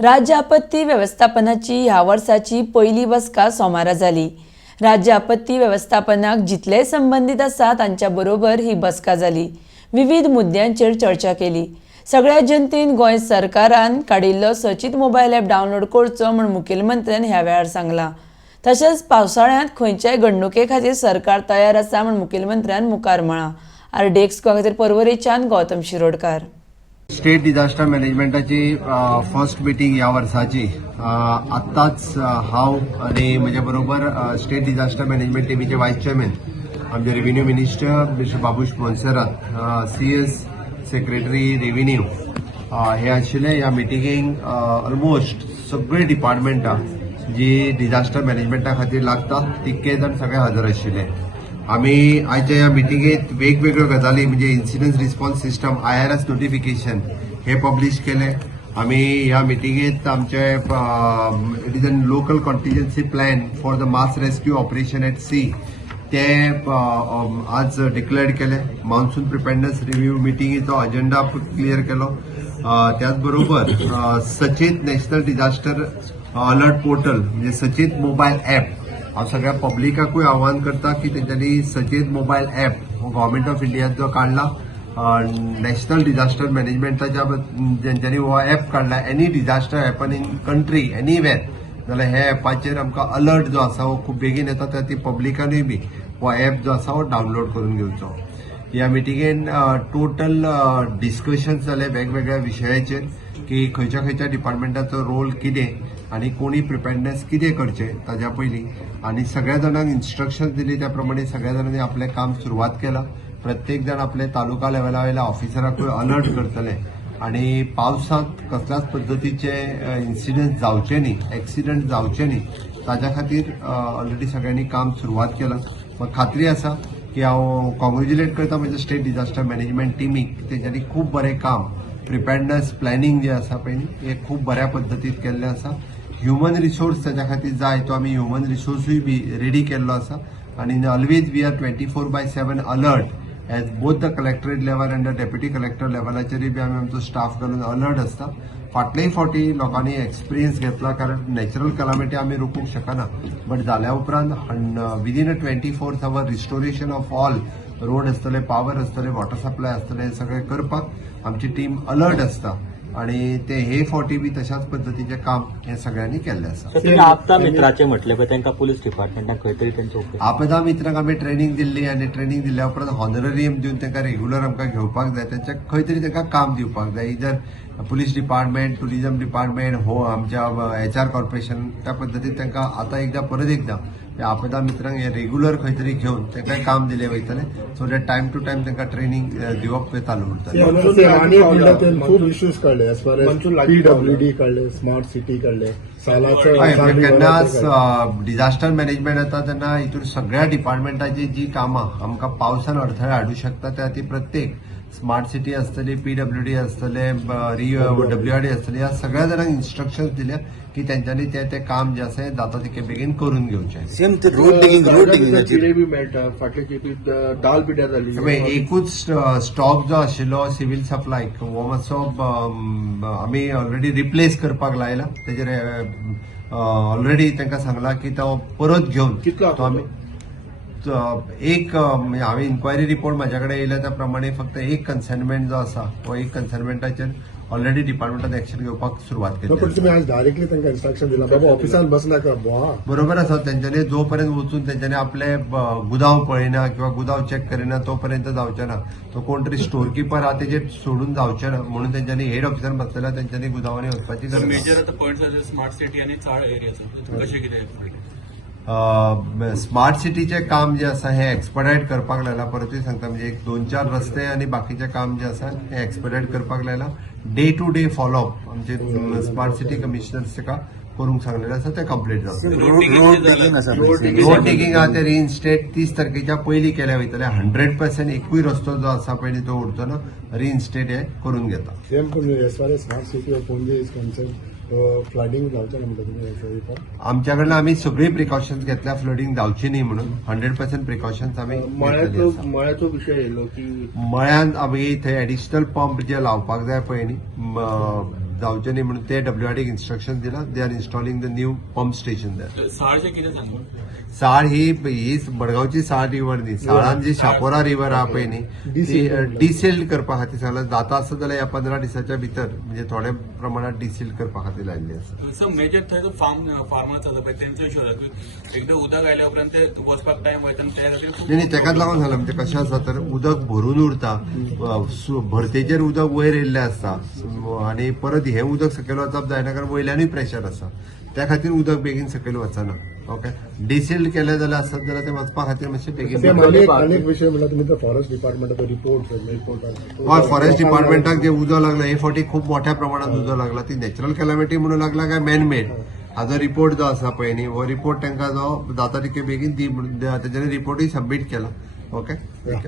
राज्य आपत्ती व्यवस्थापनाची ह्या वर्साची पहिली बसका सोमारा जाली। राज्य आपत्ती व्यवस्थापनाक जितले संबंधित आसा तांच्या बरोबर ही बसका जाली। विविध मुद्द्यांचेर चर्चा केली। सगळ्या जनतेन गोंय सरकारान काडिल्लो सचीत मोबायल ॲप डावनलोड करचो म्हूण मुखेलमंत्र्यान ह्या वेळार सांगलां। तशेंच पावसाळ्यांत खंयच्याय घडणुके खातीर सरकार तयार आसा म्हूण मुखेलमंत्र्यान मुखार म्हळां। RDX खातीर पर्वरेच्यान गौतम शिरोडकार। स्टेट डिझास्टर मॅनेजमेंटाची फर्स्ट मीटिंग या वर्षाची आत्ताच हांव आणि म्हज्या बरोबर स्टेट डिझास्टर मॅनेजमेंट टीमीचे वायस चेअरमॅन आमचे revenue minister mister Babush Monserrate, CS secretary revenue हे आशिल्ले। ह्या मिटिंगेक ऑलमोस्ट सगळे डिपार्टमेंटां जी डिझास्टर मॅनेजमेंटा खातीर लागता तितके जाण सगळे हजर आशिल्ले। आम्ही आजच्या या मिटिंगेत वेगवेगळ्यो गजाली म्हणजे incidents response system IRS notification हे पब्लिश केले। आम्ही ह्या मिटिंगेत आमचे it is a local contingency plan for the mass rescue operation at sea ते आज डिक्लेअर केले। मान्सून प्रिपेअरनेस रिव्ह्यू मिटिंगेचो अजेंडा क्लियर केलो। त्याचबरोबर सचेत नॅशनल डिझास्टर अलर्ट पोर्टल म्हणजे सचेत मोबायल ॲप हांव सगळ्या पब्लिकाकूय आव्हान करता की तेंच्यांनी सचेत mobile app government of Indian जो काढला नॅशनल डिझास्टर मॅनेजमेंटाच्या जेंच्यांनी हो ॲप काढला any disaster happen in country anywhere जाल्यार हे ॲपाचेर आमकां अलर्ट जो आसा हो खूब बेगीन येता त्या ती पब्लिकानूय बी हो ॲप जो आसा हो डावनलोड करून घेवचो। ह्या मिटिंगेन टोटल डिस्कशन्स जाले वेगवेगळ्या विशयाचेर की खंयच्या खंयच्या डिपार्टमेंटाचो रोल कितें आणि कोणी प्रिपेअरनेस कितें करचें ताच्या पयलीं आनी सगळ्या जाणांक इन्स्ट्रक्शन्स दिली त्या प्रमाणे सगळ्या जाणांनी आपलें काम सुरवात केलां। प्रत्येक जाण आपले तालुका लेवला वयल्या ऑफिसराकूय अलर्ट करतले आणि पावसांत कसल्याच पद्दतीचे इन्सिडंट जावचे न्ही, एक्सिडंट जावचे न्ही ताच्या खातीर ऑलरेडी सगळ्यांनी काम सुरवात केलां। म्हाका खात्री आसा की हांव कॉंग्रॅच्युलेट करता म्हज्या स्टेट डिझास्टर मॅनेजमेंट टीमीक तेंच्यांनी खूब बरें काम प्रिपेअरनेस प्लॅनिंग जे आसा पळय हे खूब बऱ्या पद्दतीन केल्लें आसा। ह्युमन रिसोर्स ताच्या खातीर जाय तो आमी ह्युमन रिसोर्सूय बी रेडी केल्लो आसा आनी always we are 24/7 alert as both the collectorate level and the deputy collector लेवलाचेरूय बी आमी आमचो स्टाफ घालून अलर्ट आसता। फाटलेय फावटी लोकांनी एक्सपिरियन्स घेतला कारण नॅचरल कॅलामिटी आमी रोखूंक शकना बट जाल्या उपरांत within a 24 hour restoration of all road आसतले, पावर आसतले, वॉटर सप्लाय आसतले हे सगळे करपाक आमची टीम अलर्ट आसता आणि ते हे फावटी बी तशाच पद्दतीचे काम हे सगळ्यांनी केल्ले आसा। आपदा मित्राचे म्हटले पण तांकां पुलीस डिपार्टमेंटान खंय तरी तेंचो आपदा मित्रांक आमी ट्रेनिंग दिल्ली आनी ट्रेनिंग दिल्ल्या उपरांत हॉनररियम दिवन तांकां रेग्युलर आमकां घेवपाक जाय, तांच्या खंय तरी तांकां काम दिवपाक जाय। इधर पुलीस डिपार्टमेंट, टुरिझम डिपार्टमेंट हो आमच्या HR कॉर्पोरेशन त्या पद्दतीन तांकां आतां एकदा परत एकदा आपदा मित्रांक हे रेग्युलर खंय तरी घेवन तांकां काम दिले वयतले so that time to time तांकां ट्रेनिंग दिवप चालू उरतलें। खूप इश्यूज काढले एज फार एज PWD काढले, स्मार्ट सिटी काढले, केन्ना डिझास्टर मॅनेजमेंट येता तेन्ना हितून सगळ्या डिपार्टमेंटाची जी कामां आमकां पावसान अडथळे हाडूं शकता त्या ती प्रत्येक स्मार्ट सिटी आसतली, PWD आसतले, WRD आसतली ह्या सगळ्या जाणांक इन्स्ट्रक्शन्स दिल्या की तेंच्यांनी ते काम जे आसा हे जाता तितके बेगीन करून घेवचें। सेम ते रोड डिगिंगाची बी मेळटा फाटल्या खेपीत दाल पिड्यार जाली। एकूच स्टॉक जो आशिल्लो सिव्हिल सप्लाय हो मातसो आमी ऑलरेडी रिप्लेस करपाक लायला। तेजेर ऑलरेडी तांकां सांगलां की तो परत घेवन तो आमी एक हांवें इन्क्वायरी रिपोर्ट म्हाज्या कडेन येयला त्या प्रमाणे फक्त एक कन्सायनमेंट जो आसा तो एक कन्सायनमेंटाचेर ऑलरेडी डिपार्टमेंटान एक्शन घेवपाक सुरवात केली। पण तुम्ही आज डायरेक्टली तांकां इन्स्ट्रक्शन दिला बाबा ऑफिसान बसनाका बरोबर आसा। तेंच्यांनी जोपर्यंत वचून तेंच्यांनी आपले गुदांव पळयना किंवा गुदांव चेक करिना तोपर्यंत जावचें ना। तो कोण तरी स्टोर किपर आहा तेजेर सोडून जावचें ना म्हणून तेंच्यांनी हेड ऑफिसान बसलेल्या तेंच्यांनी गुदांवांनी वचपाची गरज ना। मेजर आता पॉइंट्स आसा स्मार्ट सिटी आणि चाळ एरियाचो कशें कितें स्मार्ट सिटीचे काम जे आसा हे एक्सपडायट करपाक लायला। परतूय सांगता म्हणजे एक 2-4 रस्ते आनी बाकीचे काम जे आसा हे एक्सपडायट करपाक लायला। डे टू डे फॉलोअप आमचे स्मार्ट सिटी कमिशनर्स ताका करूंक सांगलेले आसा ते कंप्लीट जाता। रोड डिगिंग आहा ते रिइन्स्टेट 30 तारखेच्या पयलीं केल्या वयतले। 100% एकूय रस्तो जो आसा पळय तो उरचो ना, रिइन्स्टेट हे करून घेता। सेम पण age far age smart city of पणजे इज कन्सर्न फ्लडिंग जावचें ना म्हणटा आमच्या कडल्यान आमी सगळी प्रिकॉशन्स घेतल्या फ्लडिंग जावची न्ही म्हणून 100% प्रिकॉशन्स आमी मळ्याचो विशय येयलो की मळ्यान आमी थंय एडिशनल पंप जे लावपाक जाय पळय न्ही जावचे न्ही म्हणून ते WRDक इन्स्ट्रक्शन दिला. They are installing the new pump station दर. साळचे कितें सांगू साळ ही मडगांवची साळ रिवर न्ही, साळान जी शापोरा रिवर आहा पळय न्ही ती डिसिल्ड करपा खातीर सांगला. जाता आसत जाल्यार ह्या 15 दिसाच्या भितर म्हणजे थोड्या प्रमाणात डिसिल्ड करपा खातीर लायल्ली आसा. सर मेजर थंय फार्मर्स आसा पळय तेंचो इशू आसा की एकदां उदक आयल्या उपरांत ते वचपाक टायम वयता आनी त्या खातीर नाही तेकाच लागून झालं. म्हणजे कशें आसा तर उदक भरून उरता, भरतेचेर उदक वयर येयल्लें आसता आनी परत हें उदक सकयल वचप जायना कारण वयल्यानूय प्रेशर आसा, त्या खातीर उदक बेगीन सकयल वचना. ओके, डिसिल्ड केलें जाल्यार आसत जाल्यार ते वचपा खातीर मातशें बेगीन. अनेक विषय म्हणल्यार तुमी ते फॉरेस्ट डिपार्टमेंटाचो रिपोर्ट हय, फॉरेस्ट डिपार्टमेंटाक जे उदक लागलं हे फावटी खूब मोठ्या प्रमाणात उदक लागला. ती नॅचरल कॅलॅमिटी म्हणून लागला काय मॅन मेड, हाजो रिपोर्ट जो आसा पळय न्ही हो रिपोर्ट तांकां जो जाता तितके बेगीन दी म्हणून तेच्यानी रिपोर्टूय सबमीट केला. Okay, thank you.